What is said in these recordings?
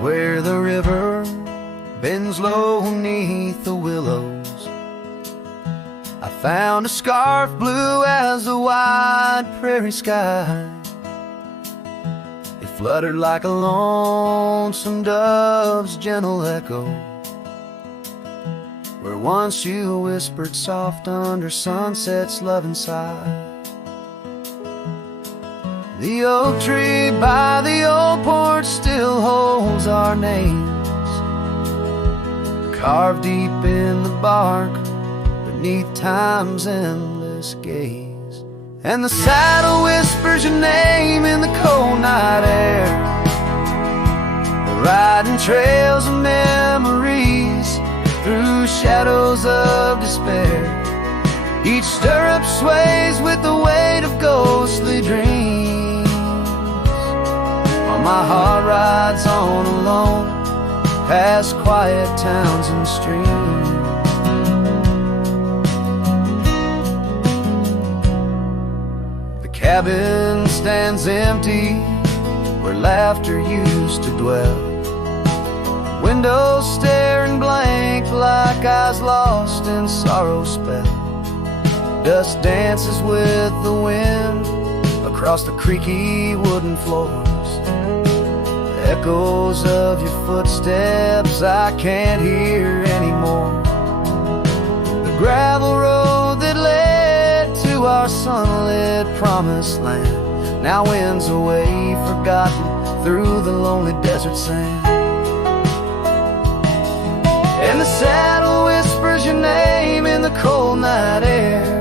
where the river bends low beneath the willows. I found a scarf blue as the wide prairie sky. It fluttered like a lonesome dove's gentle echo, where once you whispered soft under sunset's loving sigh. The oak tree by the old porch still holds our names, carved deep in the bark beneath time's endless gaze. And the saddle whispers your name in the cold night air, riding trails of memories through shadows of despair. Each stirrup sways with the weight of ghostly dreams, while my heart rides on alone past quiet towns and streams. The cabin stands empty where laughter used to dwell, windows staring blank like eyes lost in sorrow's spell. Dust dances with the wind across the creaky wooden floors, echoes of your footsteps I can't hear anymore. The gravel road that led to our sunlit promised land now winds away forgotten through the lonely desert sand. And the saddle whispers your name in the cold night air,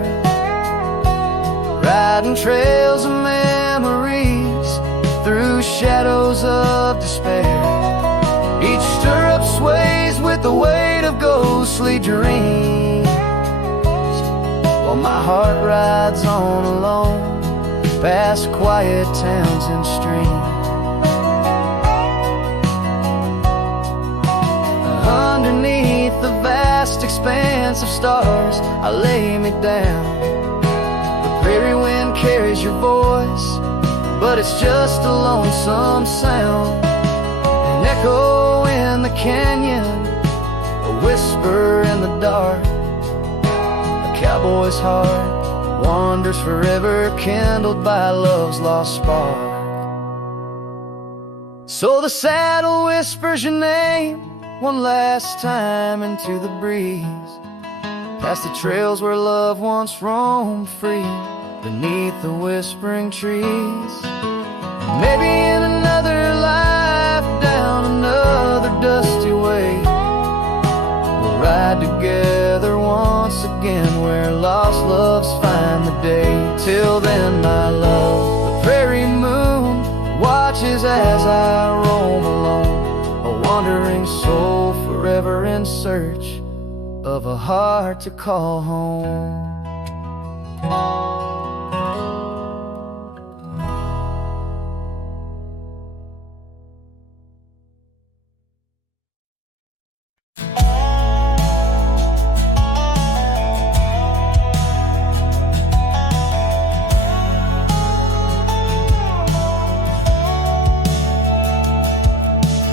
riding trails of memories through shadows of despair. Each stirrup sways with the weight of ghostly dreams, while my heart rides on alone past quiet towns and streams. Underneath the vast expanse of stars I lay me down. The prairie wind carries your voice, but it's just a lonesome sound, an echo in the canyon, a whisper in the dark. A cowboy's heart wanders forever, kindled by love's lost spark. So the saddle whispers your name one last time into the breeze, past the trails where love once roamed free beneath the whispering trees. Maybe in another life, down another dusty way, we'll ride together once again where lost loves find the day. Till then, my love, the prairie moon watches as I roam alone, a wandering soul forever in search of a heart to call home.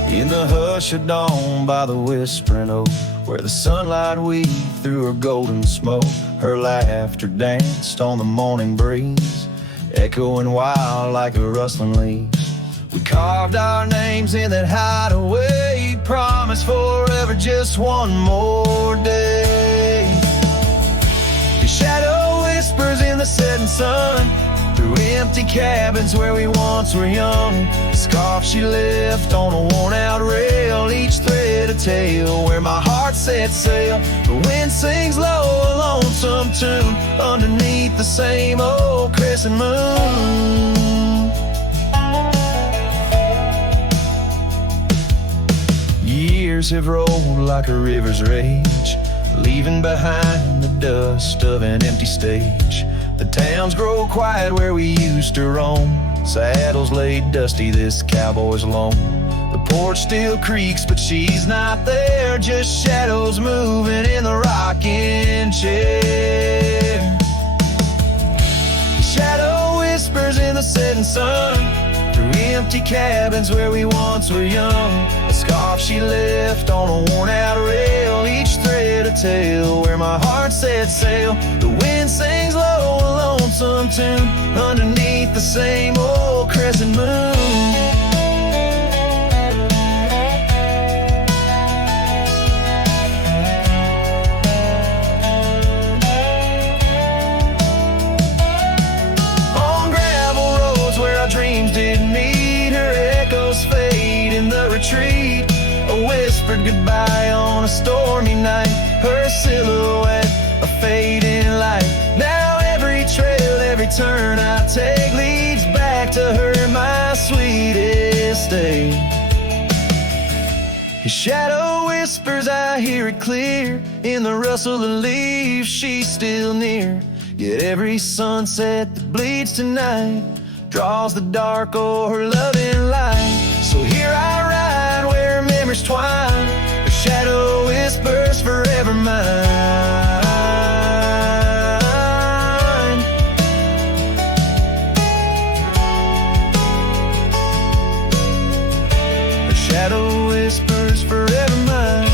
In the hush of dawn by the whispering oak, where the sunlight weaved through her golden smoke, her laughter danced on the morning breeze, echoing wild like a rustling leaves. We carved our names in that hideaway, promised forever just one more day. Your shadow whispers in the setting sun, through empty cabins where we once were young. A scarf she left on a worn-out rail, each thread a tale where my heart set sail. The wind sings low a lonesome tune underneath the same old crescent moon. Years have rolled like a river's rage, leaving behind the dust of an empty stage. The towns grow quiet where we used to roam, saddles laid dusty, this cowboy's alone. The porch still creaks, but she's not there, just shadows moving in the rocking chair. The shadow whispers in the setting sun, through empty cabins where we once were young. off she left on a worn-out rail, each thread a tale where my heart set sail. The wind sings low, a lonesome tune underneath the same old crescent moon. Dreams didn't meet, her echoes fade in the retreat. A whispered goodbye on a stormy night, her silhouette a fading light. Now every trail, every turn I take leads back to her, my sweetest day. His shadow whispers, I hear it clear. In the rustle of leaves, she's still near. Yet every sunset that bleeds tonight draws the dark o'er her loving light. So here I ride where memories twine, her shadow whispers forever mine. Her shadow whispers forever mine.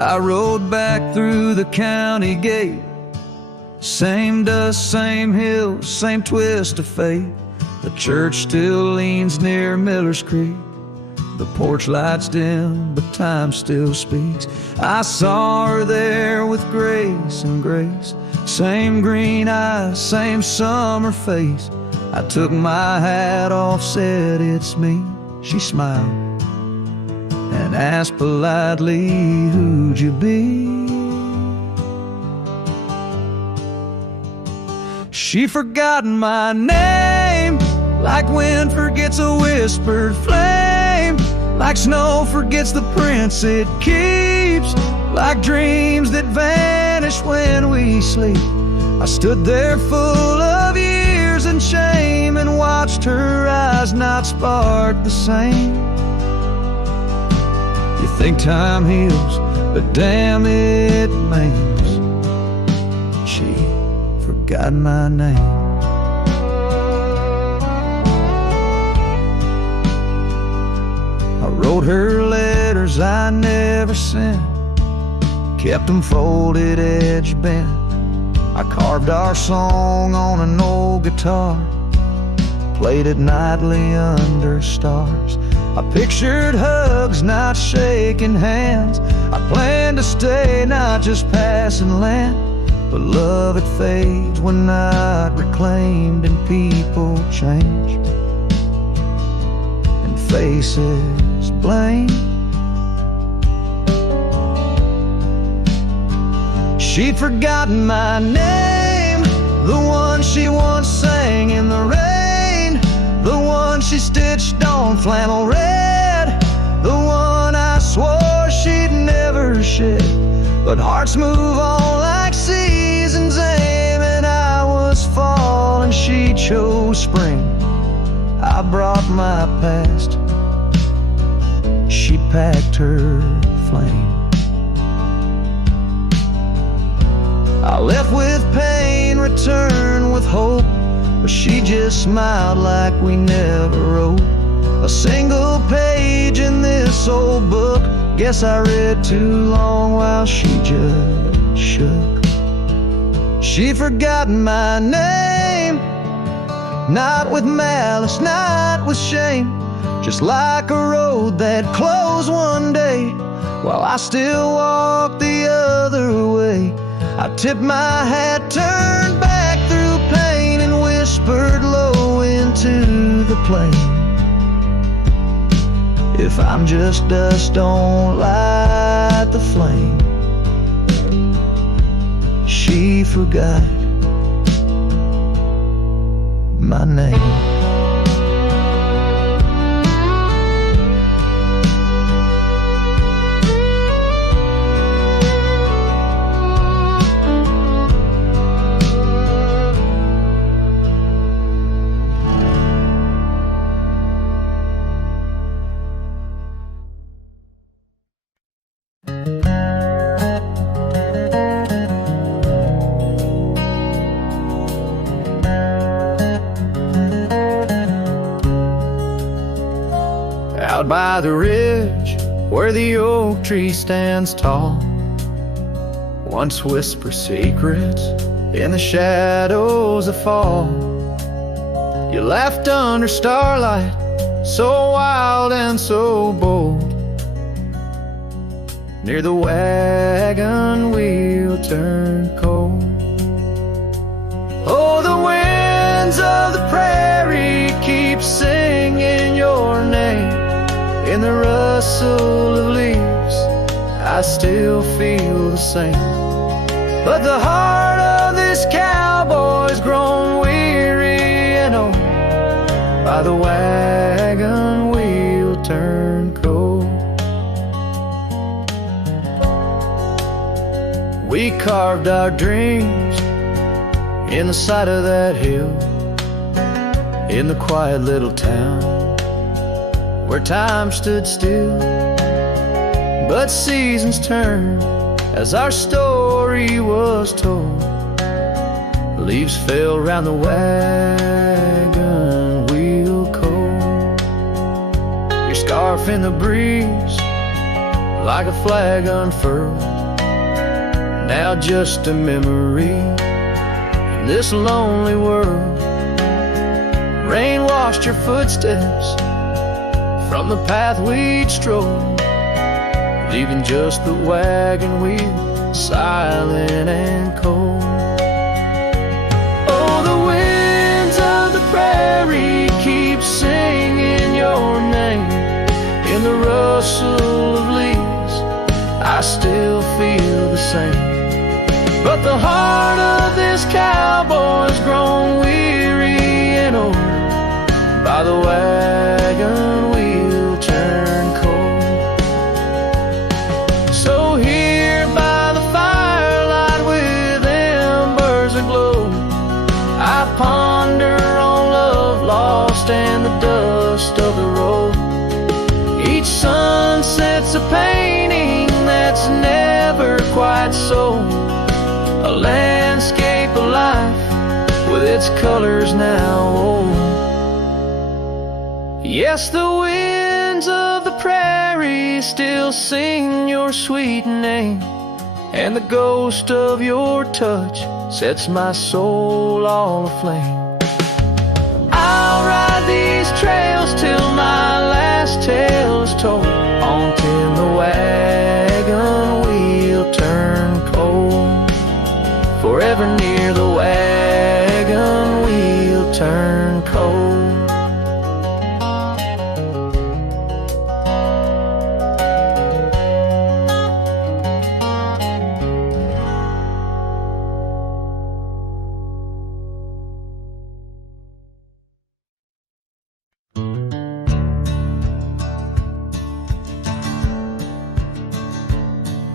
I rode back through the county gate. Same dust, same hills, same twist of fate. The church still leans near Miller's Creek. The porch lights dim, but time still speaks. I saw her there with grace and grace. Same green eyes, same summer face. I took my hat off, said it's me. She smiled and asked politely, who'd you be? She forgotten my name, like wind forgets a whispered flame, like snow forgets the prints it keeps, like dreams that vanish when we sleep. I stood there full of years and shame and watched her eyes not spark the same. You think time heals, but damn it maims. She forgot my name. I wrote her letters I never sent, kept them folded, edge bent. I carved our song on an old guitar, played it nightly under stars. I pictured hugs, not shaking hands. I planned to stay, not just passing land. But love, it fades when not reclaimed, and people change and faces blame. She'd forgotten my name, the one she once sang in the rain, the one she stitched on flannel red, the one I swore she'd never shed. But hearts move on like seasons aim, and I was fall and she chose spring. I brought my past, she packed her flame. I left with pain, returned with hope, but she just smiled like we never wrote a single page in this old book. Guess I read too long while she just shook. She'd forgotten my name, not with malice, not with shame, just like a road that closed one day while I still walk the other way. I tipped my hat, turned back through pain, and whispered low into the plain. If I'm just dust, don't light the flame. She forgot my name. Out by the ridge where the oak tree stands tall, once whisper secrets in the shadows of fall. You laughed under starlight, so wild and so bold. Near the wagon wheel turned cold. Oh, the winds of the prairie keep singing your name. In the rustle of leaves, I still feel the same. But the heart of this cowboy's grown weary and old by the wagon wheel turned cold. We carved our dreams in the side of that hill, in the quiet little town where time stood still. But seasons turned as our story was told. Leaves fell round the wagon wheel cold. Your scarf in the breeze like a flag unfurled, now just a memory in this lonely world. Rain washed your footsteps from the path we'd strolled, leaving just the wagon wheel silent and cold. Oh, the winds of the prairie keep singing your name. In the rustle of leaves, I still feel the same. But the heart of this cowboy's grown weary and old by the wagon wheel turned cold. So here by the firelight with embers aglow, I ponder on love lost and the dust of the road. Each sunset's a painting that's never quite sold, a landscape of life with its colors now old. Yes, the winds of the prairie still sing your sweet name, and the ghost of your touch sets my soul all aflame. I'll ride these trails till my last tale is told, on till the wagon wheel turn cold. Forever near the wagon wheel turn cold.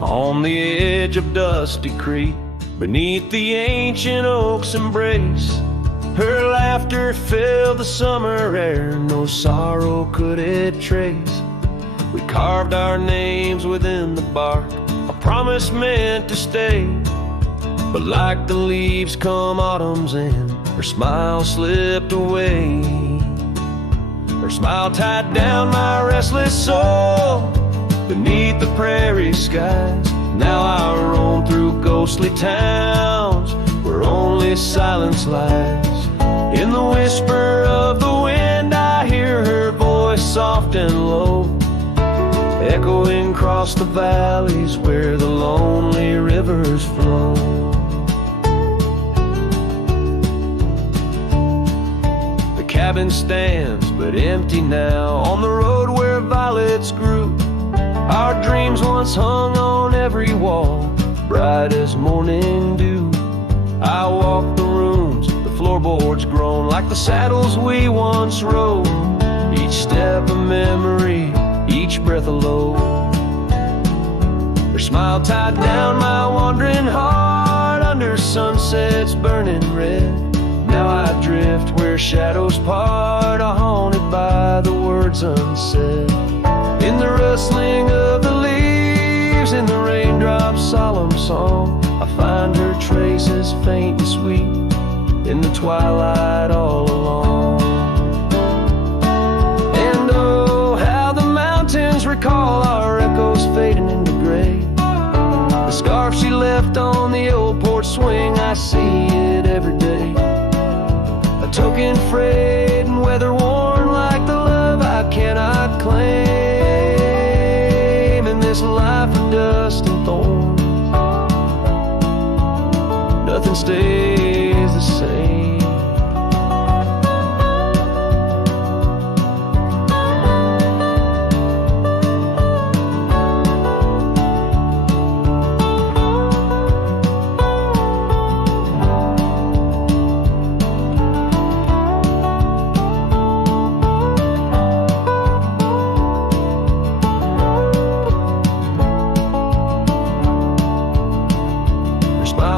On the edge of Dusty Creek, beneath the ancient oak's embrace, her laughter filled the summer air, no sorrow could it trace. We carved our names within the bark, a promise meant to stay. But like the leaves come autumn's end, her smile slipped away. Her smile tied down my restless soul beneath the prairie skies. Now I roam through ghostly towns where only silence lies. In the whisper of the wind I hear her voice soft and low, echoing across the valleys where the lonely rivers flow. The cabin stands but empty now on the road where violets grew. Our dreams once hung on every wall, bright as morning dew. I walk the rooms, the floorboards groan like the saddles we once rode. Each step a memory, each breath a load. Her smile tied down my wandering heart under sunsets burning red. Now I drift where shadows part, haunted by the words unsaid. In the rustling of the leaves, in the raindrops' solemn song, I find her traces faint and sweet in the twilight all along. And oh, how the recall our echoes fading into gray. The scarf she left on the old porch swing, I see it every day. A token frayed and weather worn, like the love I cannot claim. In this life of dust and thorns, nothing stays the same.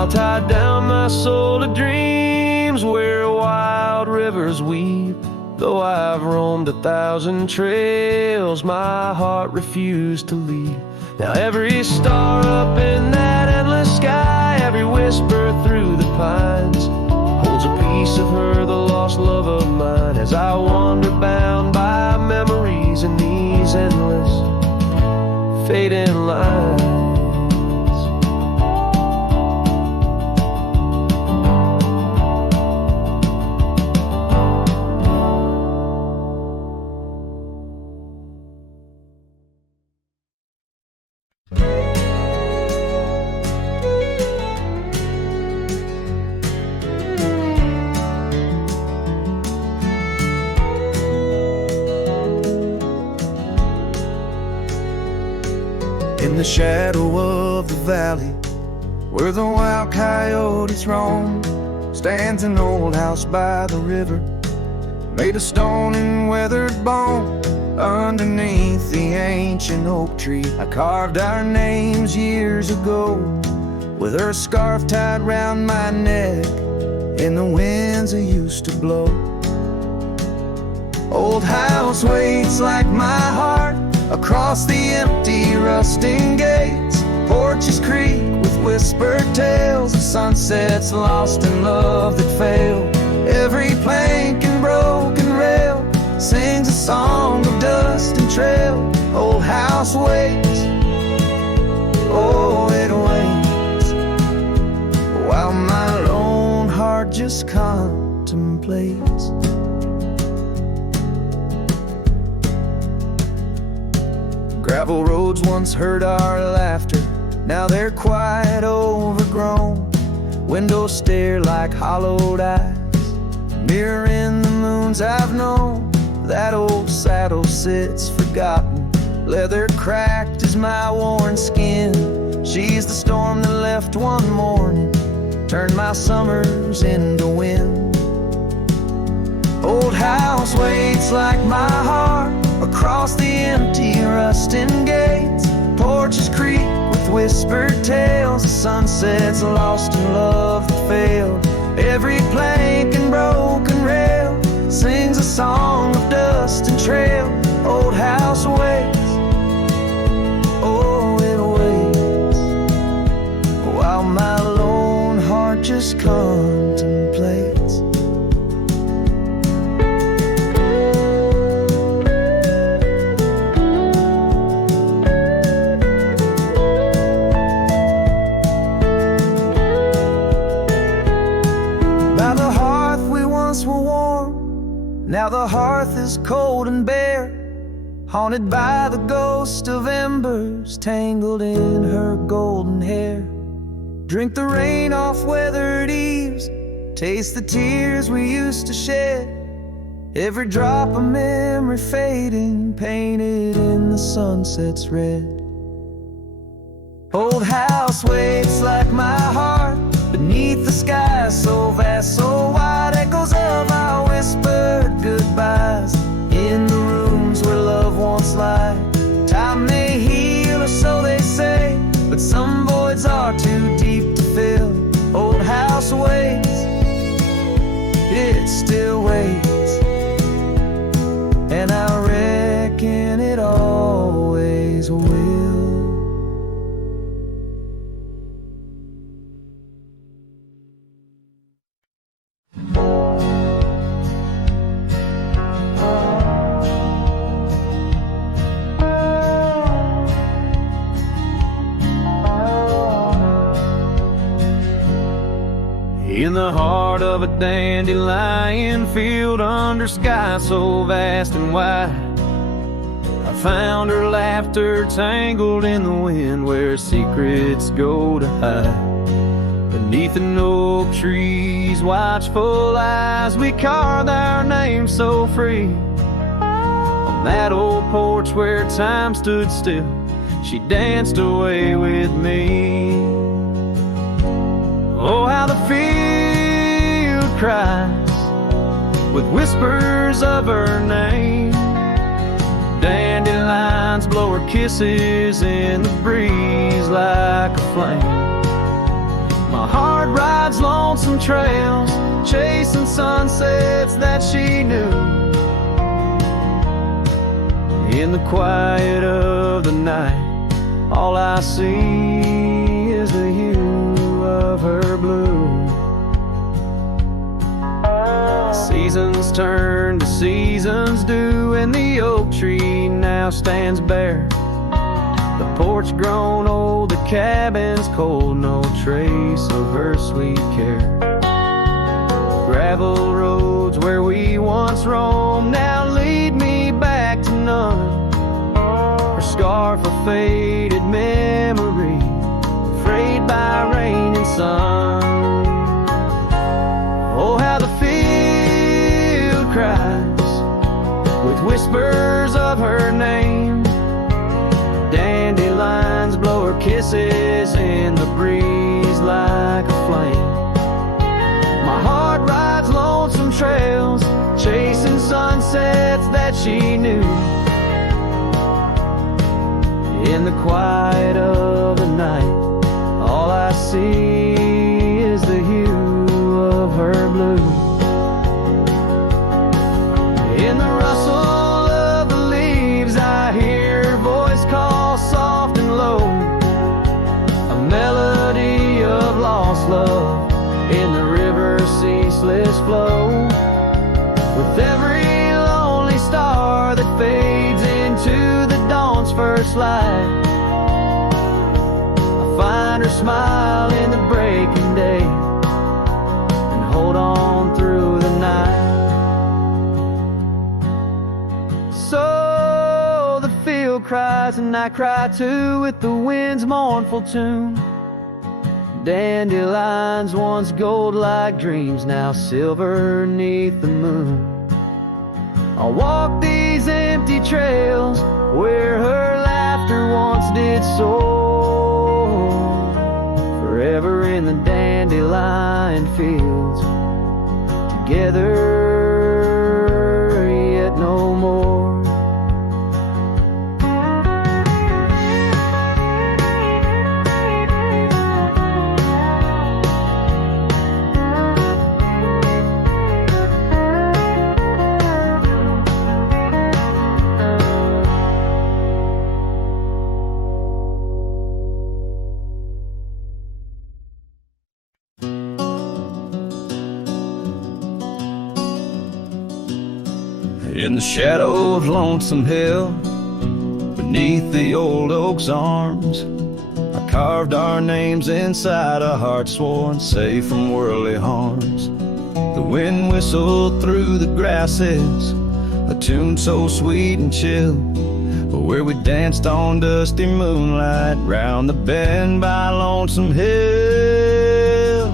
Tied down my soul to dreams where wild rivers weep. Though I've roamed 1,000 trails, my heart refused to leave. Now every star up in that endless sky, every whisper through the pines, holds a piece of her, the lost love of mine. As I wander bound by memories in these endless fading lines. In the shadow of the valley, where the wild coyotes roam, stands an old house by the river, made of stone and weathered bone. Underneath the ancient oak tree, I carved our names years ago, with her scarf tied round my neck in the winds that used to blow. Old house waits like my heart across the empty rusting gates. Porches creak with whispered tales of sunsets lost in love that failed. Every plank and broken rail sings a song of dust and trail. Old house waits, oh it waits, while my lone heart just contemplates. Gravel roads once heard our laughter, now they're quite overgrown. Windows stare like hollowed eyes, mirroring the moons I've known. That old saddle sits forgotten, leather cracked as my worn skin. She's the storm that left one morning, turned my summers into wind. Old house waits like my heart across the empty rusting gates. Porches creak with whispered tales of sunsets lost in love that failed. Every plank and broken rail sings a song of dust and trail. Old house waits, oh it waits, while my lone heart just contemplates. Now the hearth is cold and bare, haunted by the ghost of embers tangled in her golden hair. Drink the rain off weathered eaves, taste the tears we used to shed. Every drop of memory fading, painted in the sunset's red. Old house waits like my heart beneath the sky so vast, so wide. Echoes of our whispered goodbyes in the rooms where love once lied. Time may heal, or so they say, but some voids are too deep to fill. Old house waits, it still waits, and I reckon it always will. In the heart of a dandelion field under sky so vast and wide, I found her laughter tangled in the wind where secrets go to hide. Beneath an oak tree's watchful eyes, we carved our names so free. On that old porch where time stood still, she danced away with me. Oh, how the field cries with whispers of her name. Dandelions blow her kisses in the breeze like a flame. My heart rides lonesome trails, chasing sunsets that she knew. In the quiet of the night, all I see is the hue of her blue. Seasons turn to seasons do, and the oak tree now stands bare. The porch grown old, the cabin's cold, no trace of her sweet care. Gravel roads where we once roamed now lead me back to none. Her scarf a faded memory, frayed by rain and sun. Oh, how the field cries with whispers of her name. Dandelions blow her kisses in the breeze like a flame. My heart rides lonesome trails, chasing sunsets that she knew. In the quiet of the night, all I see is the hue of her blue. In the rustle of the leaves, I hear her voice call soft and low, a melody of lost love in the river's ceaseless flow. With every lonely star that fades into the dawn's first light, I find her smile in the breaking day and hold on through the night. So the field cries and I cry too with the wind's mournful tune. Dandelions once gold like dreams, now silver 'neath the moon. I'll walk these empty trails where her laughter once did soar, forever in the dandelion fields, together yet no more. In the shadow of Lonesome Hill, beneath the old oak's arms, I carved our names inside a heart sworn safe from worldly harms. The wind whistled through the grasses, a tune so sweet and chill, where we danced on dusty moonlight round the bend by Lonesome Hill.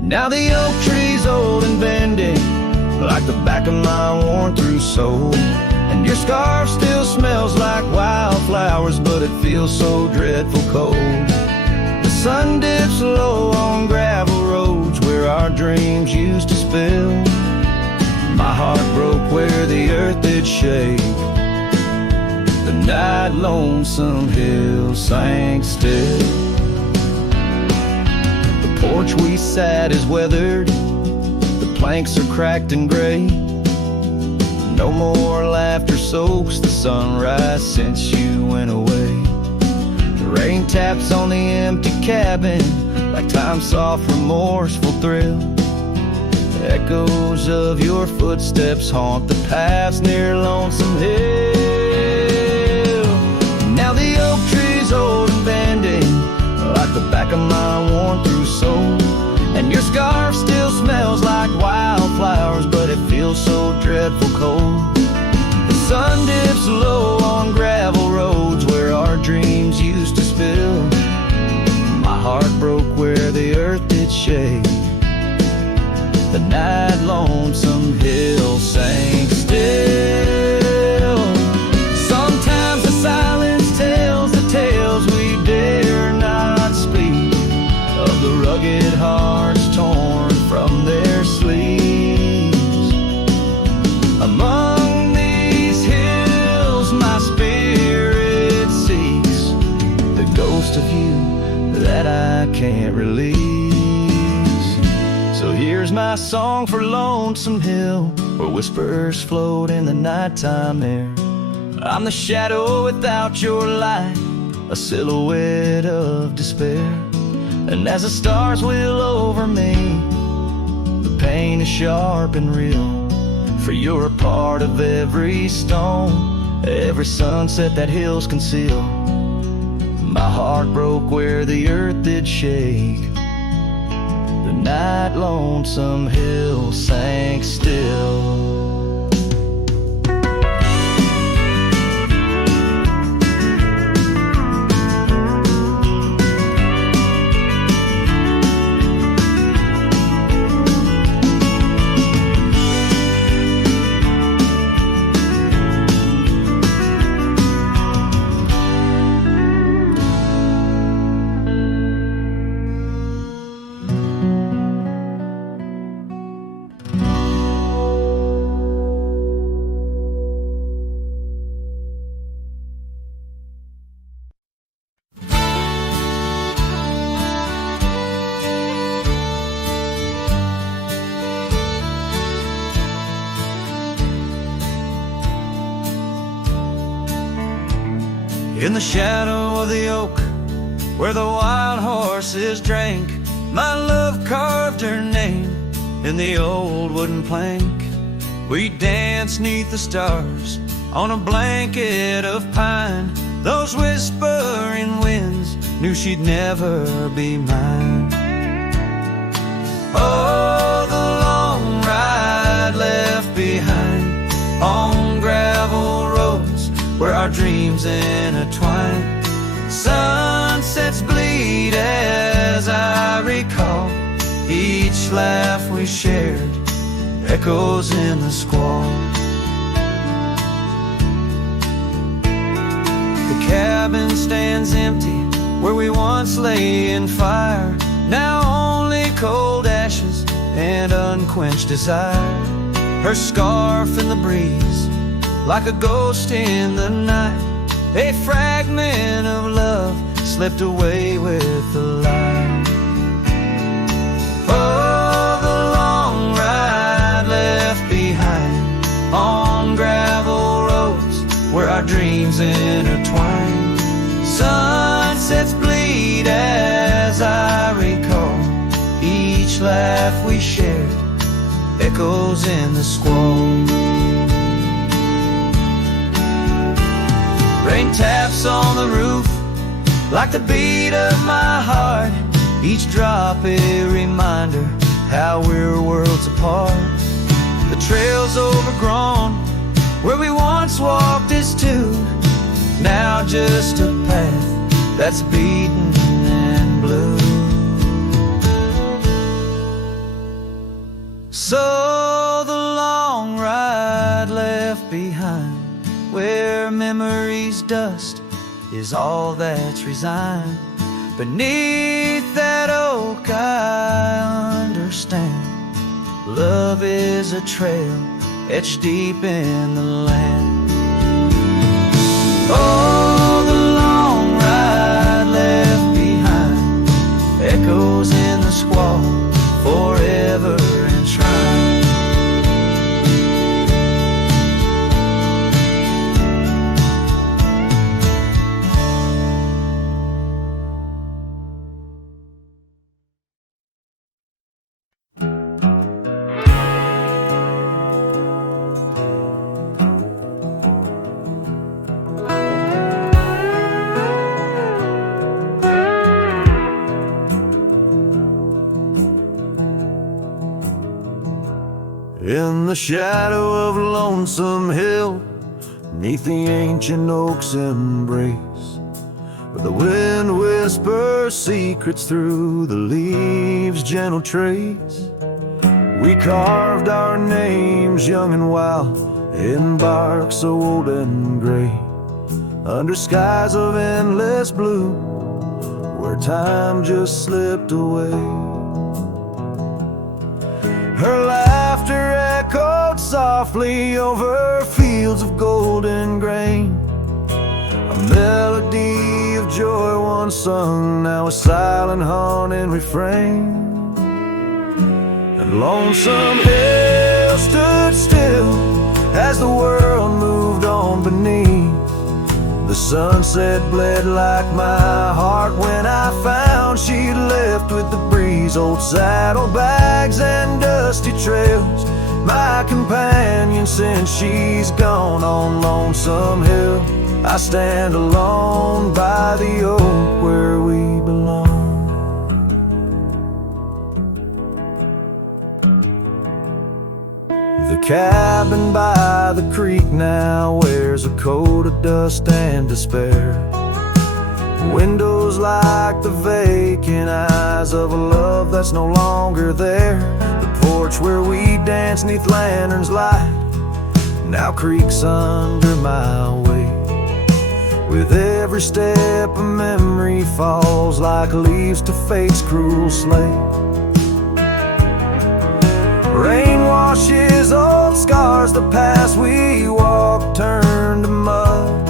Now the oak tree's old and bending like the back of my worn-through soul, and your scarf still smells like wildflowers, but it feels so dreadful cold. The sun dips low on gravel roads where our dreams used to spill. My heart broke where the earth did shake. The night Lonesome Hill sank still. The porch we sat is weathered, planks are cracked and gray. No more laughter soaks the sunrise since you went away. The rain taps on the empty cabin like time's soft remorseful thrill. The echoes of your footsteps haunt the paths near Lonesome Hill. Now the oak tree's old and bending like the back of my worn-through soul, and your scarf my song for Lonesome Hill, where whispers float in the nighttime air. I'm the shadow without your light, a silhouette of despair. And as the stars wheel over me, the pain is sharp and real. For you're a part of every stone, every sunset that hills conceal. My heart broke where the earth did shake. The night Lonesome Hill sank still. In the shadow of the oak, where the wild horses drank, my love carved her name in the old wooden plank. We danced 'neath the stars on a blanket of pine. Those whispering winds knew she'd never be mine. Oh, the long ride left behind on gravel roads where our dreams intertwine. Sunsets bleed as I recall each laugh we shared, echoes in the squall. The cabin stands empty where we once lay in fire, now only cold ashes and unquenched desire. Her scarf in the breeze, like a ghost in the night, a fragment of love slipped away with the light. Oh, the long ride left behind on gravel roads where our dreams intertwine. Sunsets bleed as I recall each laugh we shared, echoes in the squall. Rain taps on the roof like the beat of my heart, each drop a reminder how we're worlds apart. The trail's overgrown where we once walked as two, now just a path that's beaten and blue. So the long ride left behind, where memory's dust is all that's resigned. Beneath that oak I understand, love is a trail etched deep in the land. Oh, the long ride left behind, echoes in the squall, forever enshrined. In the shadow of Lonesome Hill, 'neath the ancient oak's embrace, where the wind whispers secrets through the leaves' gentle trace, we carved our names young and wild in bark so old and gray, under skies of endless blue, where time just slipped away. Her laughter echoed softly over fields of golden grain, a melody of joy once sung, now a silent haunting refrain. And Lonesome Hill stood still as the world moved on beneath. The sunset bled like my heart when I found she'd left with the breeze. Old saddlebags and dusty trails, my companion since she's gone. On Lonesome Hill I stand alone by the oak where we belong. The cabin by the creek now wears a coat of dust and despair. Windows like the vacant eyes of a love that's no longer there. The porch where we danced 'neath lanterns light now creaks under my weight. With every step a memory falls like leaves to fate's cruel slate. Rain washes old scars, the past we walked turned to mud.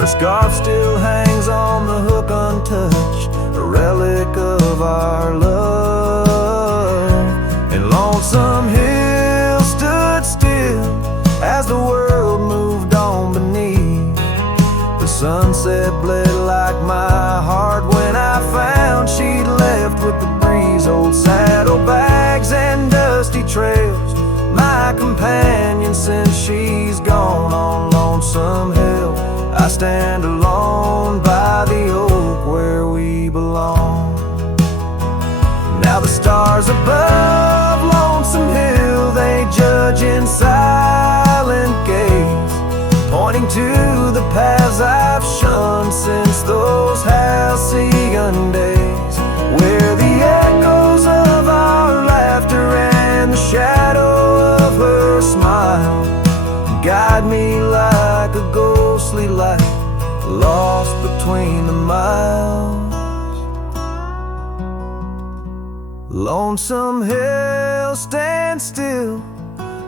Her scarf still hangs on the hook untouched, a relic of our love. And Lonesome Hill stood still as the world moved on beneath. The sunset bled like my heart when I found she'd left with the breeze. Old saddlebags and dusty trails, my companion since she's gone. On Lonesome Hill I stand alone by the oak where we belong. Now the stars above Lonesome Hill, they judge in silent gaze, pointing to the paths I've shunned since those halcyon days, where the echoes of our laughter and the shadow of her smile guide me like a ghostly light lost between the miles. Lonesome Hill stands still,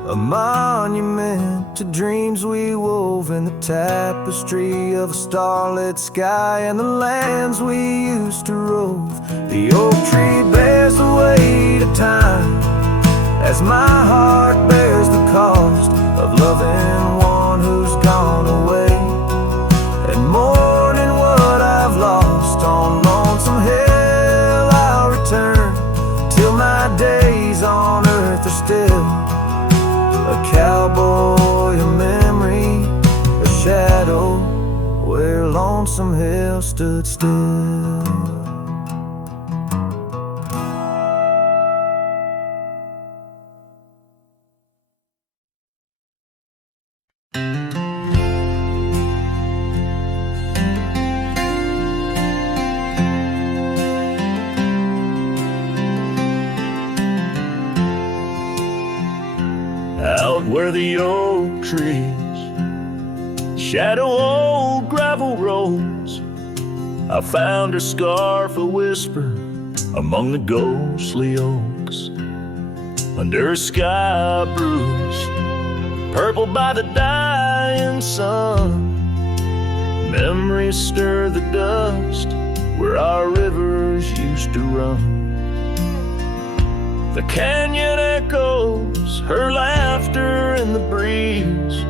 a monument to dreams we wove in the tapestry of a starlit sky and the lands we used to rove. The oak tree bears the weight of time as my heart bears the cost of loving one who's gone away and mourning what I've lost. On Lonesome Hill I'll return till my days on earth are still a cowboy, a memory, a shadow where Lonesome Hill stood still. Out where the oak trees shadow old gravel roads, I found her scarf a whisper among the ghostly oaks. Under a sky bruised purple by the dying sun, memories stir the dust where our rivers used to run. The canyon echoes her laughter in the breeze,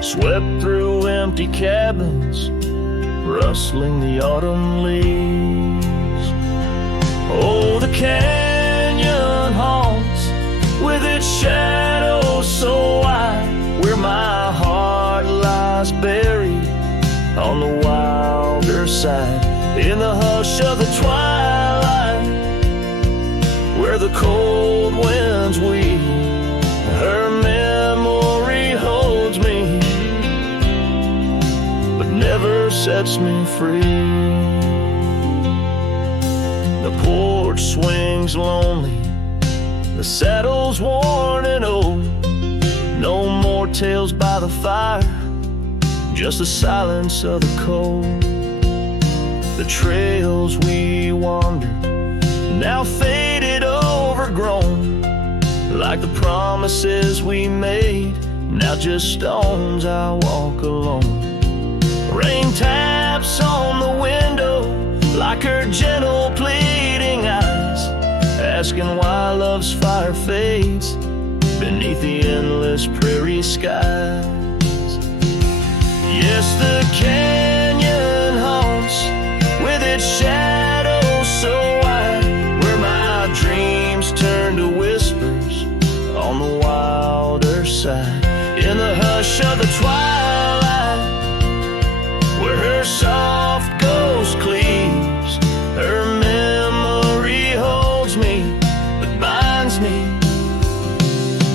swept through empty cabins, rustling the autumn leaves. Oh, the canyon haunts with its shadow so wide, where my heart lies buried on the wilder side. In the hush of the twilight, where the cold winds weep, her memory holds me, but never sets me free. The porch swings lonely, the saddle's worn and old. No more tales by the fire, just the silence of the cold. The trails we wandered, now faded, overgrown, like the promises we made, now just stones I walk alone. Rain taps on the window like her gentle pleading eyes, asking why love's fire endless prairie skies. Yes, the canyon haunts with its shadows so wide, where my dreams turn to whispers on the wilder side. In the hush of the twilight, where her soft ghost cleaves, her memory holds me, but binds me,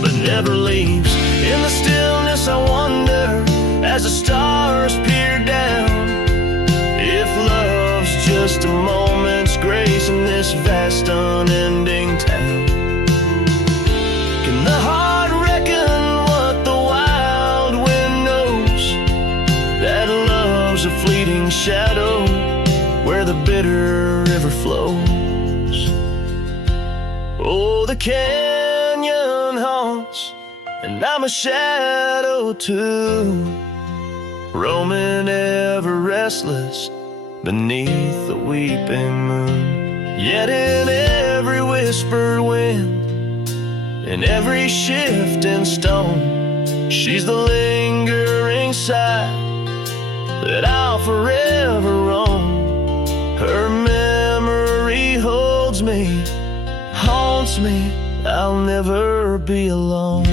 but never leaves. In the stillness I wonder, as the stars peer down, if love's just a moment's grace in this vast unending town. Can the heart reckon what the wild wind knows, that love's a fleeting shadow where the bitter river flows? Oh, the canyon haunts, and I'm a shadow too, roaming ever restless beneath the weeping moon. Yet in every whispered wind, in every shifting stone, she's the lingering sigh that I'll forever roam. Her memory holds me, haunts me, I'll never be alone.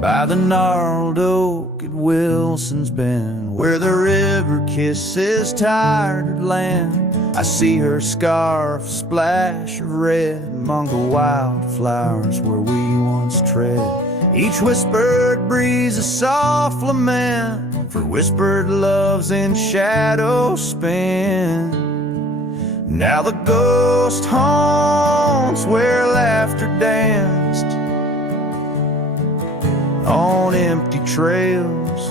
By the gnarled oak at Wilson's Bend, where the river kisses tired land, I see her scarf splash of red among the wildflowers where we once tread. Each whispered breeze a soft lament for whispered loves in shadow spent. Now the ghost haunts where laughter danced on empty trails,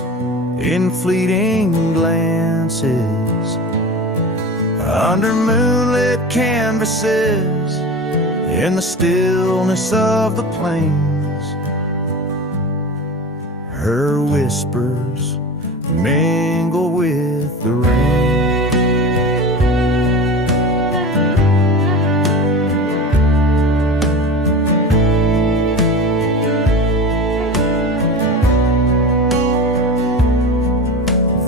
in fleeting glances, under moonlit canvases, in the stillness of the plains. Her whispers mingle with the rain.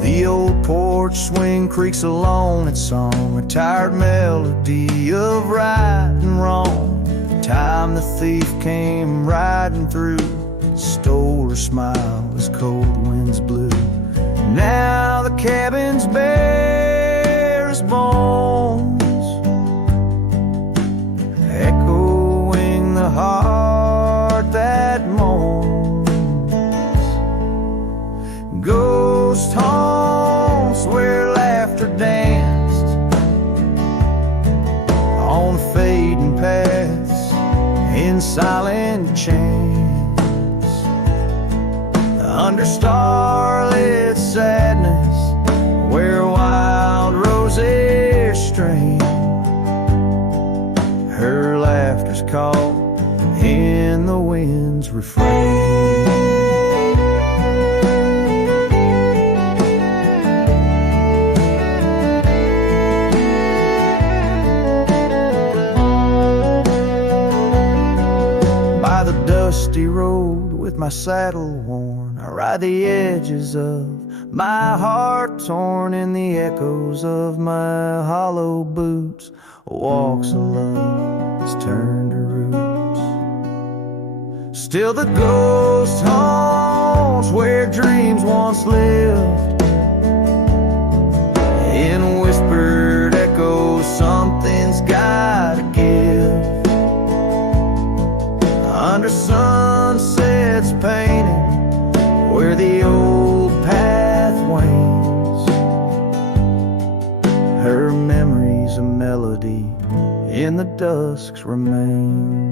The old porch swing creaks alone its song, a tired melody of right and wrong. The time the thief came riding through, stole her smile as cold winds blew. Now the cabin's bare as bones, echoing the heart that moans. Ghost haunts where laughter danced on fading paths in silent chants, under starlit sadness where wild roses strain. Her laughter's caught in the wind's refrain. Dusty road with my saddle worn, I ride the edges of my heart torn, in the echoes of my hollow boots. Walks of love that's turned to roots. Still the ghost haunts where dreams once lived, in whispered echoes something's gotta give. Under sunsets painted where the old path wanes, her memory's a melody in the dusk's remains.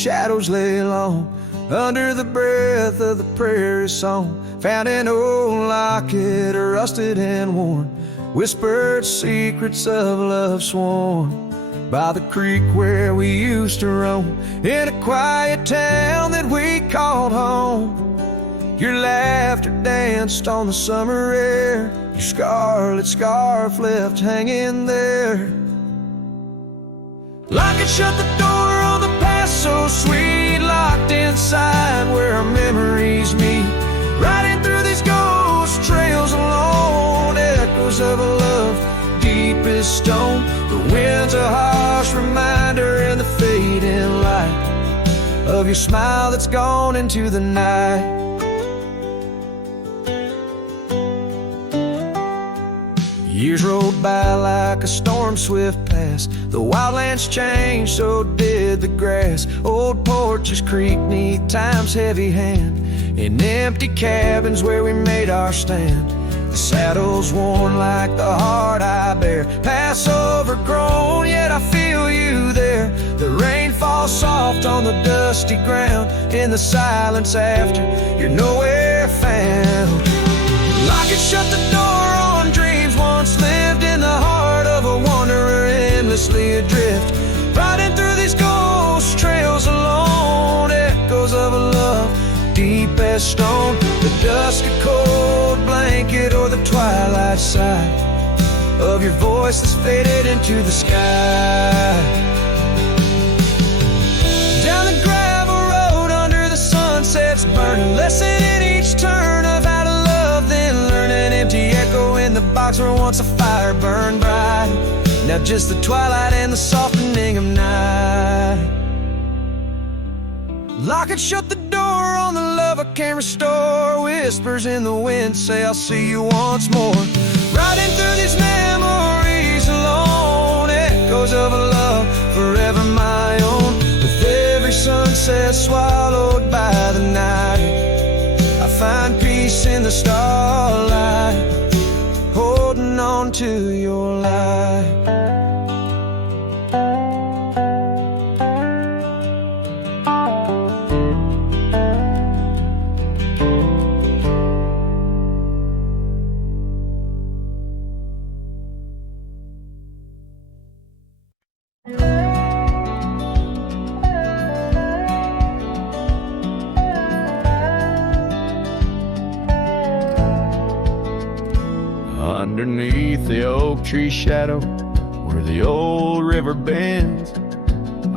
shadows lay long under the breath of the prairie song. Found an old locket, rusted and worn, whispered secrets of love sworn by the creek where we used to roam, in a quiet town that we called home. Your laughter danced on the summer air, your scarlet scarf left hanging there. Lock it, shut the door on the past so sweet, locked inside where our memories meet. Riding through these ghost trails alone, echoes of a love deep as stone. The wind's a harsh reminder in the fading light of your smile that's gone into the night. Years rolled by like a storm swift past. The wildlands changed, so did the grass. Old porches creak neath time's heavy hand, in empty cabins where we made our stand. The saddle's worn like the heart I bear, past overgrown, yet I feel you there. The rain falls soft on the dusty ground, in the silence after you're nowhere found. Lock it, shut the door on dreams once lived, in the heart of a wanderer endlessly adrift. Riding through these ghost trails alone, echoes of a love deep as stone. The dusk a cold blanket, or the twilight sigh of your voice that's faded into the sky. Down the gravel road under the sunsets burning, lesson in each turn of how to love, then learn. An empty echo in the box where once a fire burned bright, now just the twilight and the softening of night. Lock it, shut the door on the love I can't restore. Whispers in the wind say I'll see you once more. Riding through these memories alone, echoes of a love forever my own. With every sunset swallowed by the night, I find peace in the starlight, holding on to your light. Underneath the oak tree shadow, where the old river bends,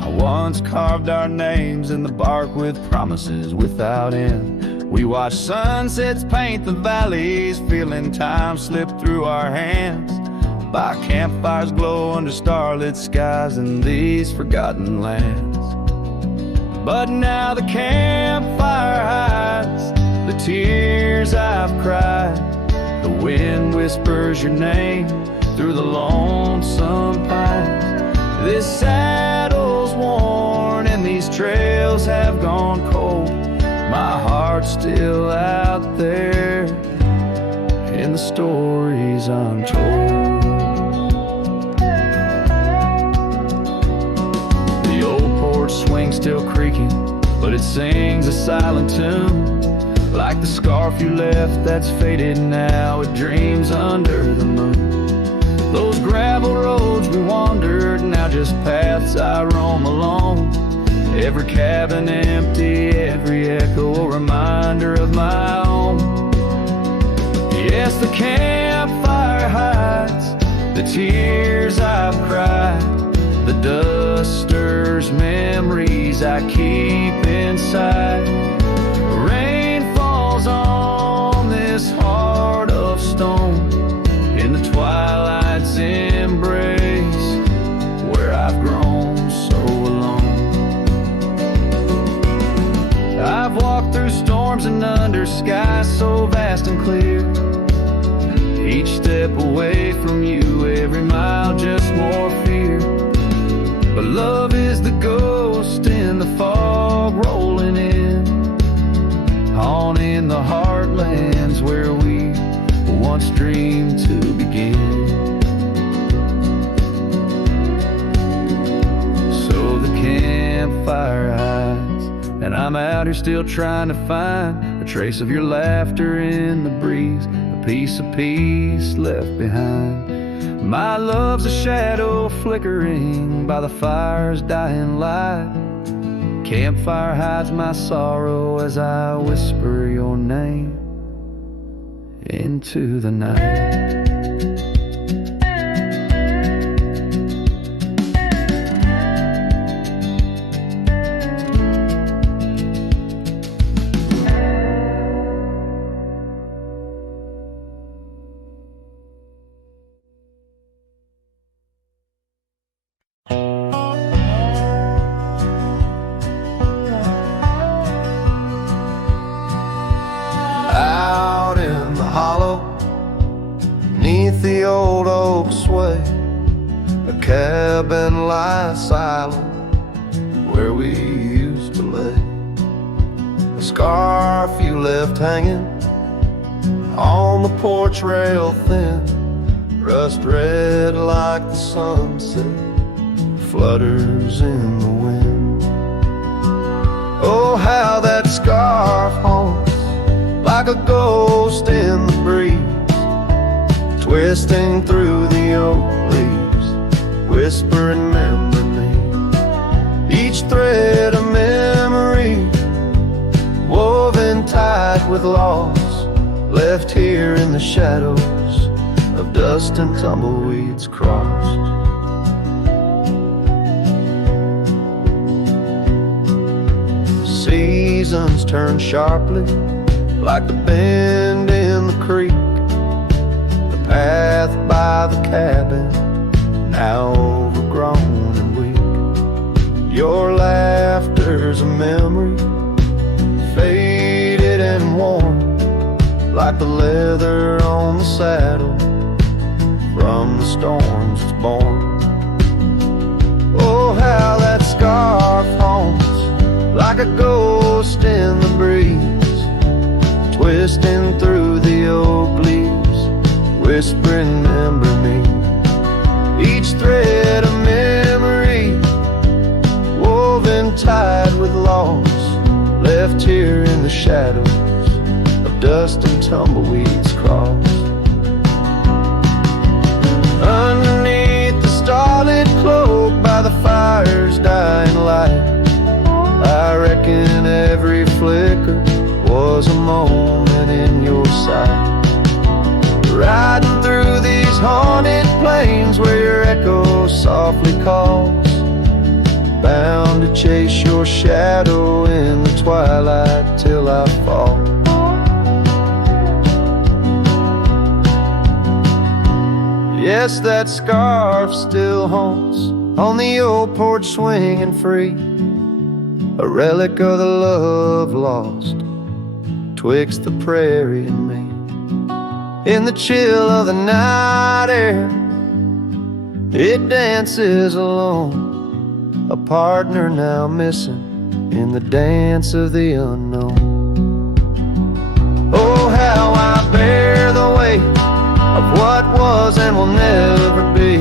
I once carved our names in the bark with promises without end. We watched sunsets paint the valleys, feeling time slip through our hands. By campfires glow under starlit skies in these forgotten lands. But now the campfire hides the tears I've cried. The wind whispers your name through the lonesome pines. This saddle's worn and these trails have gone cold. My heart's still out there in the stories untold. The old porch swing still creaking, but it sings a silent tune. Like the scarf you left that's faded now, it dreams under the moon. Those gravel roads we wandered, now just paths I roam alone. Every cabin empty, every echo a reminder of my own. Yes, the campfire hides the tears I've cried. The dust stirs memories I keep inside. On this heart of stone, in the twilight's embrace, where I've grown so alone. I've walked through storms and under skies so vast and clear. Each step away from you, every mile just more fear. But love is the ghost in the fog rolling in, on in the heartlands where we once dreamed to begin. So the campfire hides I'm out here still trying to find a trace of your laughter in the breeze, a piece of peace left behind. My love's a shadow flickering by the fire's dying light. Campfire hides my sorrow as I whisper your name into the night. Out in the hollow, neath the old oak sway, a cabin lies silent where we used to lay. A scarf you left hanging on the porch rail thin, rust red like the sunset flutters in the wind. Oh, how that scarf haunts like a ghost in the breeze, twisting through the oak leaves, whispering remember me. Each thread a memory, woven tight with loss, left here in the shadows of dust and tumbleweeds crossed. Seasons turn sharply like the bend in the creek, the path by the cabin now overgrown and weak. Your laughter's a memory, faded and worn, like the leather on the saddle from the storms it's born. Oh, how that scarf haunts like a ghost in the breeze, twisting through the oak leaves, whispering remember me. Each thread a memory, woven tight with loss, left here in the shadows of dust and tumbleweeds crossed. Underneath the starlit cloak by the fire's dying light, I reckon every flicker was a moment in your sight. Riding through these haunted plains where your echo softly calls, bound to chase your shadow in the twilight till I fall. Yes, that scarf still haunts on the old porch swinging free, a relic of the love lost twixt the prairie and me. In the chill of the night air, it dances alone, a partner now missing in the dance of the unknown. Oh, how I bear the weight of what was and will never be,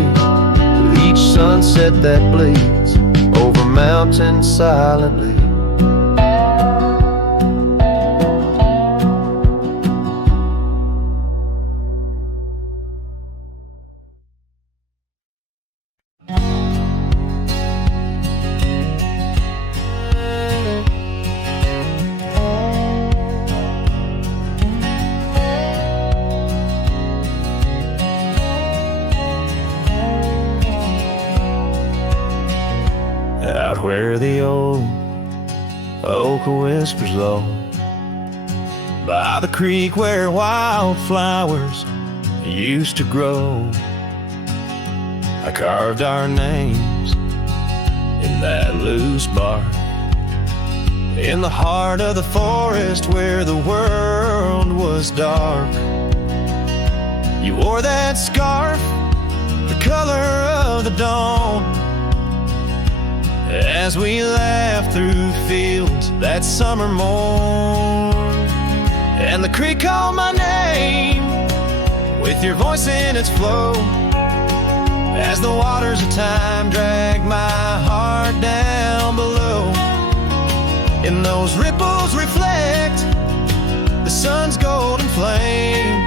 with each sunset that bleeds over mountains silently. Out where the old oak whispers low, by the creek where wildflowers used to grow, I carved our names in that loose bark, in the heart of the forest where the world was dark. You wore that scarf, the color of the dawn, as we laughed through fields that summer morn. And the creek called my name with your voice in its flow, as the waters of time dragged my heart down below. And those ripples reflect the sun's golden flame.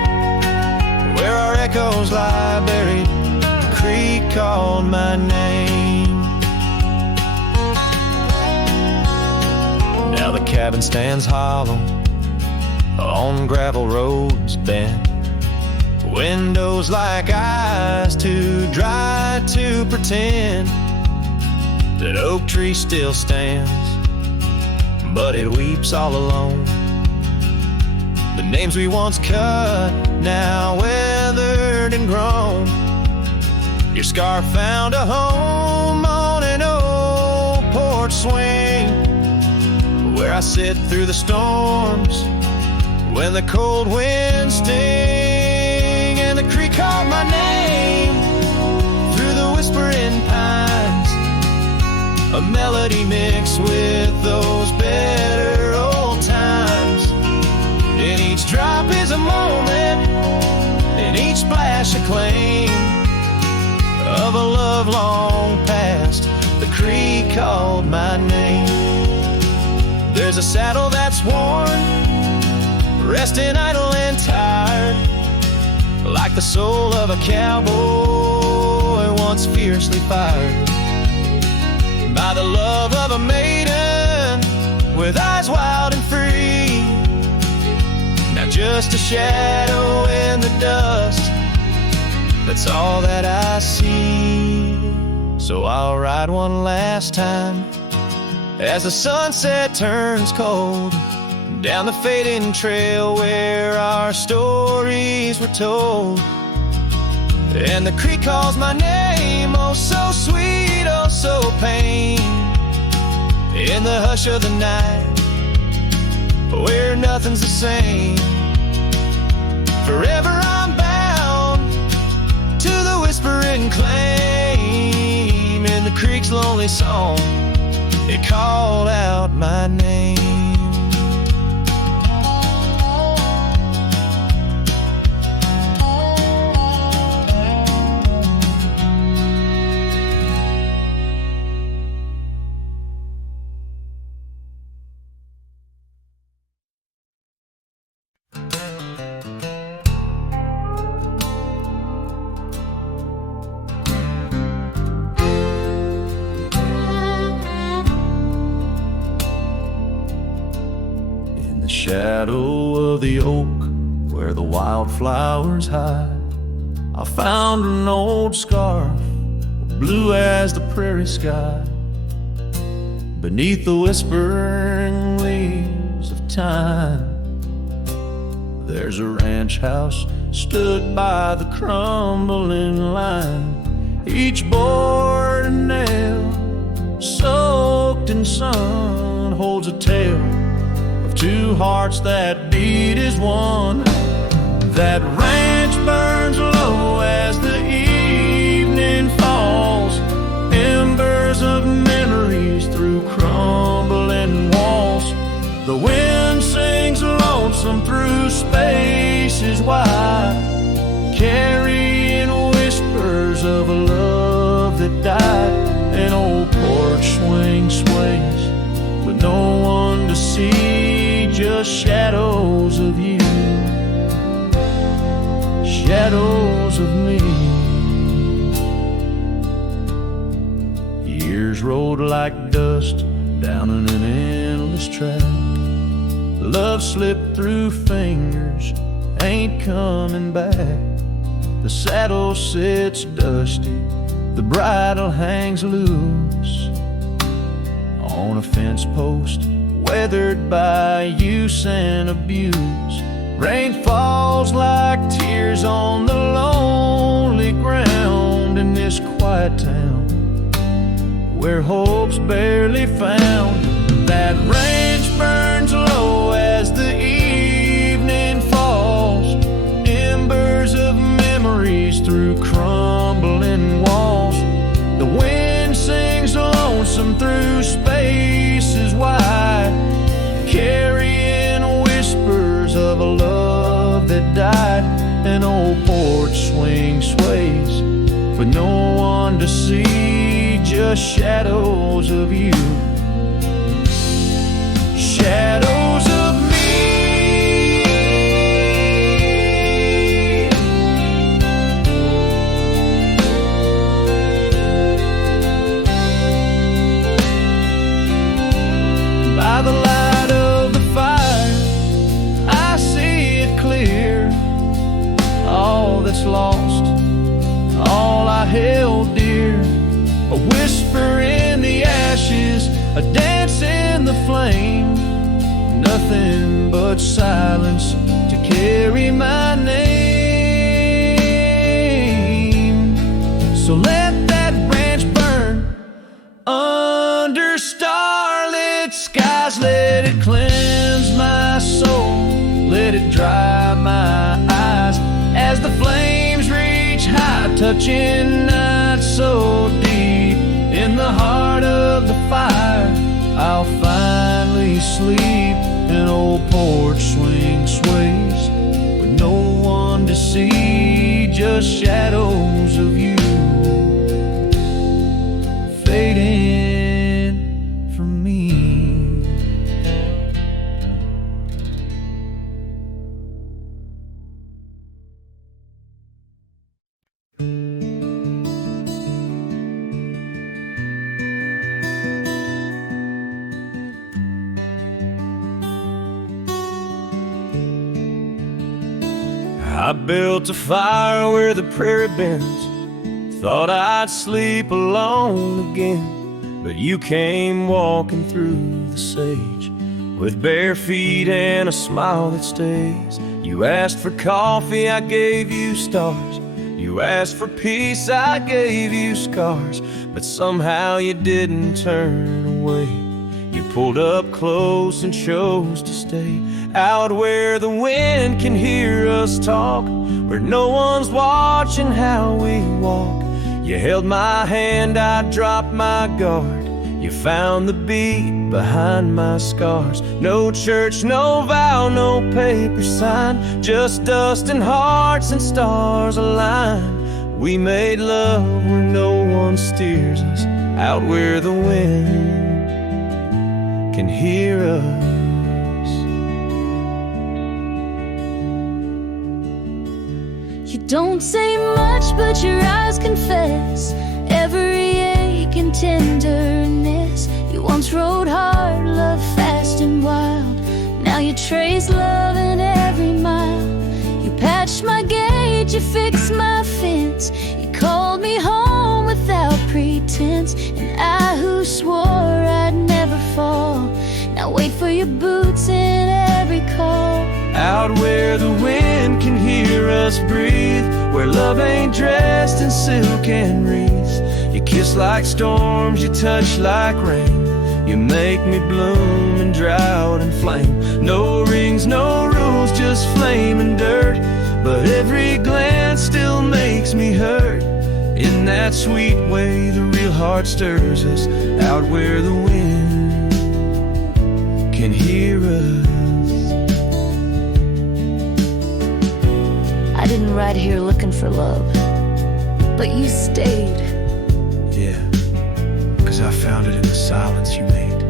Where our echoes lie buried, the creek called my name. Now the cabin stands hollow on gravel roads bent, windows like eyes too dry to pretend that oak tree still stands, but it weeps all alone. The names we once cut, now weathered and grown. Your scar found a home on an old porch swing, where I sit through the storms when the cold winds sting. And the creek called my name through the whispering pines, a melody mixed with those better old times. And each drop is a moment, and each splash a claim of a love long past. The creek called my name. There's a saddle that's worn, resting idle and tired, like the soul of a cowboy once fiercely fired by the love of a maiden with eyes wild and free. Now just a shadow in the dust, that's all that I see. So I'll ride one last time as the sunset turns cold, down the fading trail where our stories were told. And the creek calls my name, oh so sweet, oh so pain. In the hush of the night, where nothing's the same. Forever I'm bound to the whispering claim. In the creek's lonely song, it called out my name. Shadow of the oak where the wildflowers hide, I found an old scarf, blue as the prairie sky, beneath the whispering leaves of time. There's a ranch house stood by the crumbling line, each board and nail soaked in sun holds a tale of two hearts that beat as one. That ranch burns low as the evening falls, embers of memories through crumbling walls. The wind sings lonesome through spaces wide, carrying whispers of a love that died. An old porch swing sways with no one to see, just shadows of you, shadows of me. Years rolled like dust down in an endless track. Love slipped through fingers, ain't coming back. The saddle sits dusty, the bridle hangs loose on a fence post, weathered by use and abuse. Rain falls like tears on the lonely ground in this quiet town where hope's barely found. That ranch burns low as the evening falls, embers of memories through crumbling walls. The wind sings lonesome through spaces wide, carrying whispers of a love that died. An old porch swing sways with no one to see, just shadows of you, silence lost all I held dear. A whisper in the ashes, a dance in the flame, nothing but silence to carry my name. So let that branch burn under starlit skies. Let it cleanse my soul, let it dry my eyes as the flames reach high, touching not so deep. In the heart of the fire, I'll finally sleep. An old porch swing sways with no one to see, just shadows of you fading from me. I built a fire where the prairie bends, thought I'd sleep alone again. But you came walking through the sage with bare feet and a smile that stays. You asked for coffee, I gave you stars. You asked for peace, I gave you scars. But somehow you didn't turn away. You pulled up close and chose to stay out where the wind can hear us talk, where no one's watching how we walk. You held my hand, I dropped my guard. You found the beat behind my scars. No church, no vow, no paper sign, just dust and hearts and stars align. We made love where no one steers us, out where the wind can hear us. You don't say much, but your eyes confess every ache and tenderness. You once rode hard, loved fast and wild. Now you trace love in every mile. You patched my gate, you fixed my fence. You called me home without pretense. And I who swore I'd never fall, now wait for your boots in every call. Out where the wind can hear us breathe, where love ain't dressed in silk and wreaths. You kiss like storms, you touch like rain. You make me bloom in drought and flame. No rings, no rules, just flame and dirt. But every glance still makes me hurt. In that sweet way the real heart stirs us, out where the wind can hear us. I didn't ride here looking for love, but you stayed. Yeah, 'cause I found it in the silence you made.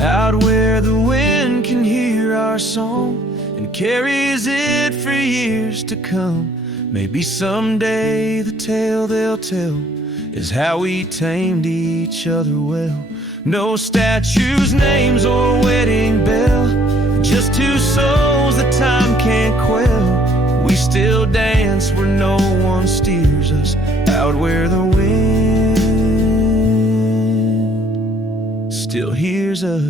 Out where the wind can hear our song and carries it for years to come. Maybe someday the tale they'll tell is how we tamed each other well. No statues, names, or wedding bell, just two souls that time can't quell. We still dance where no one steers us, out where the wind still hears us.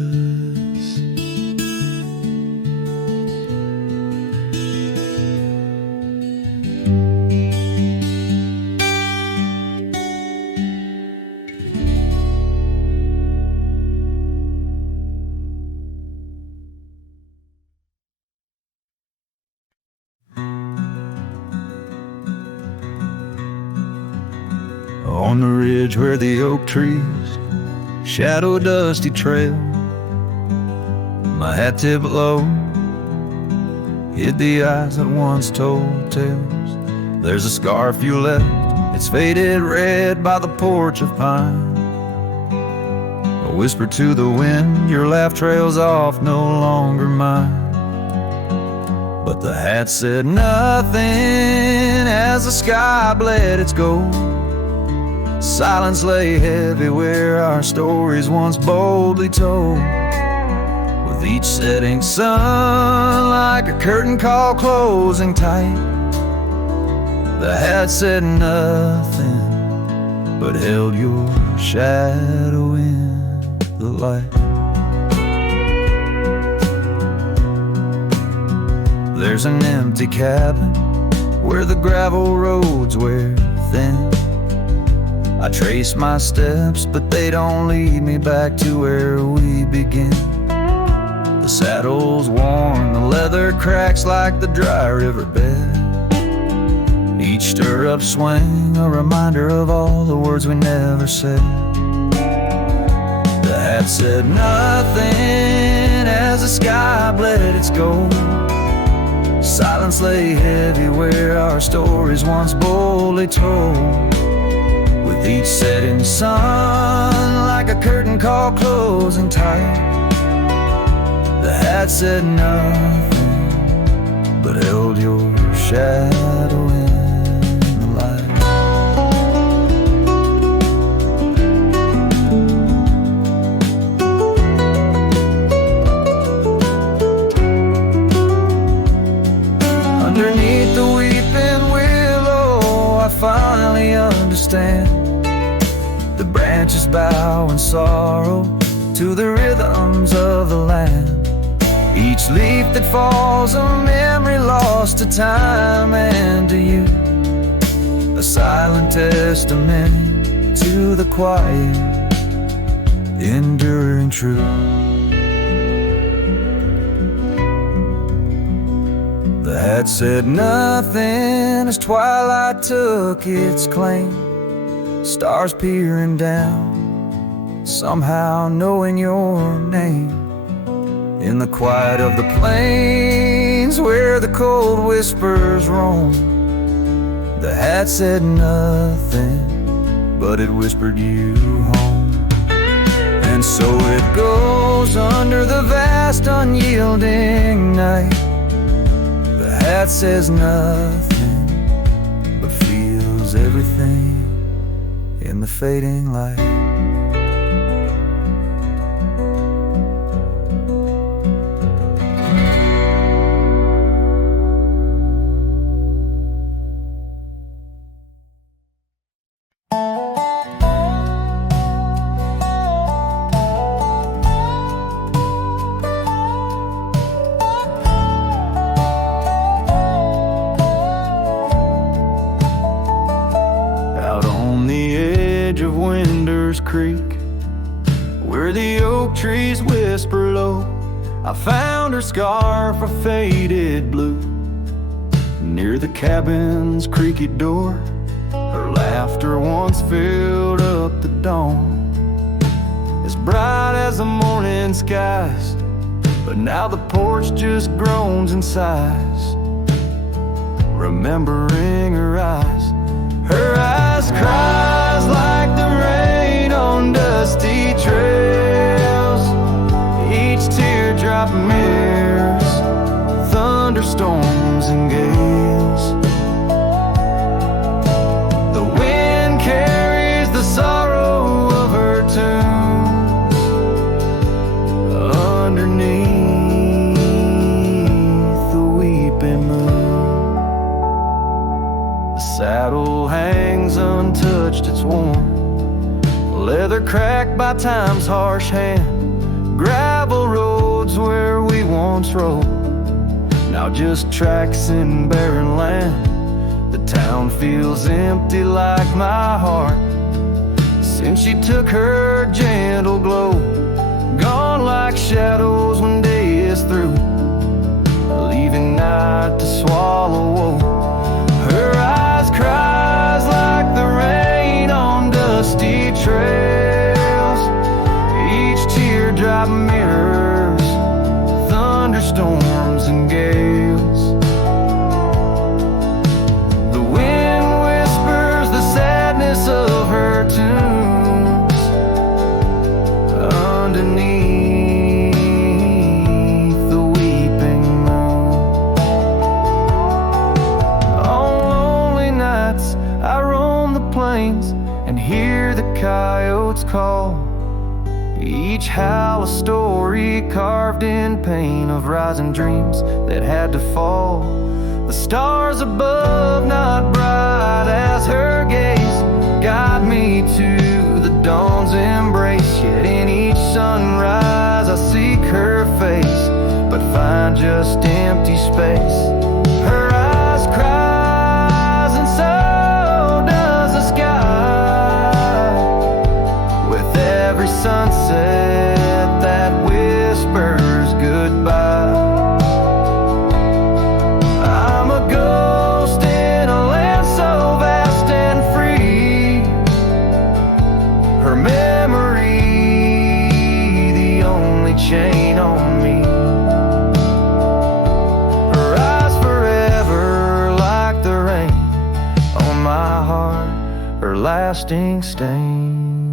On the ridge where the oak trees shadow a dusty trail, my hat tipped low hid the eyes that once told tales. There's a scarf you left, it's faded red by the porch of pine. A whisper to the wind, your laugh trails off, no longer mine. But the hat said nothing as the sky bled its gold. Silence lay heavy where our stories once boldly told. With each setting sun like a curtain call closing tight. The hat said nothing, but held your shadow in the light. There's an empty cabin where the gravel roads wear thin. I trace my steps, but they don't lead me back to where we begin. The saddle's worn, the leather cracks like the dry riverbed. Each stirrup swing, a reminder of all the words we never said. The hat said nothing as the sky bled its gold. Silence lay heavy where our stories once boldly told. With each setting sun like a curtain call closing tight. The hat said nothing, but held your shadow in the light. Underneath the weeping willow, I finally understand. The branches bow in sorrow to the rhythms of the land. Each leaf that falls, a memory lost to time and to you. A silent testament to the quiet, enduring truth. The hat said nothing as twilight took its claim. Stars peering down, somehow knowing your name. In the quiet of the plains where the cold whispers roam. The hat said nothing, but it whispered you home. And so it goes under the vast unyielding night. The hat says nothing, but feels everything in the fading light. Creek, where the oak trees whisper low, I found her scarf a faded blue. Near the cabin's creaky door, her laughter once filled up the dawn. As bright as the morning skies, but now the porch just groans and sighs. Remembering her eyes cries like the rain on dusty trails. Each teardrop mirrors thunderstorms and gales. The wind carries the sorrow of her tunes underneath the weeping moon. The saddle hangs untouched, it's warm, leather cracked by time's harsh hand. Gravel roads where we once rode, now just tracks in barren land. The town feels empty like my heart since she took her gentle glow. Gone like shadows when day is through, leaving night to swallow woe. Her eyes cries like the rain on dusty trails. Each teardrop mirrors thunderstorms and gales. The wind whispers the sadness of her tunes underneath the weeping moon. On lonely nights I roam the plains and hear the coyotes call. Each each howl a story carved in pain of rising dreams that had to fall. The stars above, not bright as her gaze, guide me to the dawn's embrace. Yet in each sunrise I seek her face, but find just empty space. Her eyes cries, and so does the sky, with every sunset that whispers goodbye. I'm a ghost in a land so vast and free, her memory the only chain on me. Her eyes forever like the rain on my heart, her lasting stain.